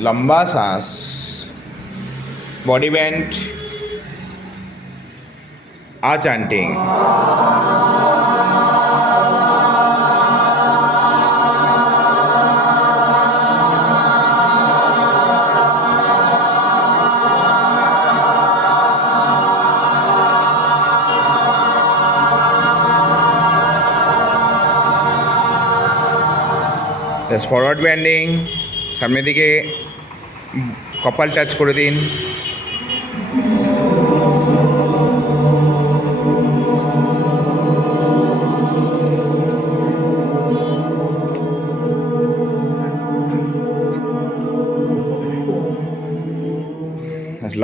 लंबा सांस, body bend, आ chanting. Just forward banding, সামনের দিকে কপাল টাচ করে দিন।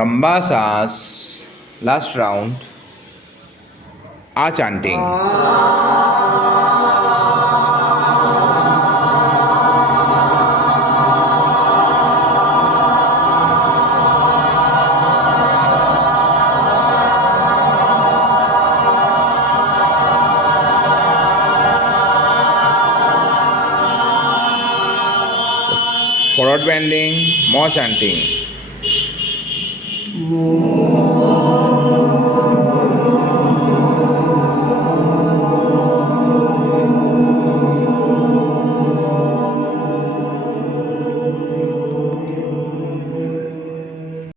लंबा सांस, लास्ट राउंड, आ chanting. Forward bending, more chanting.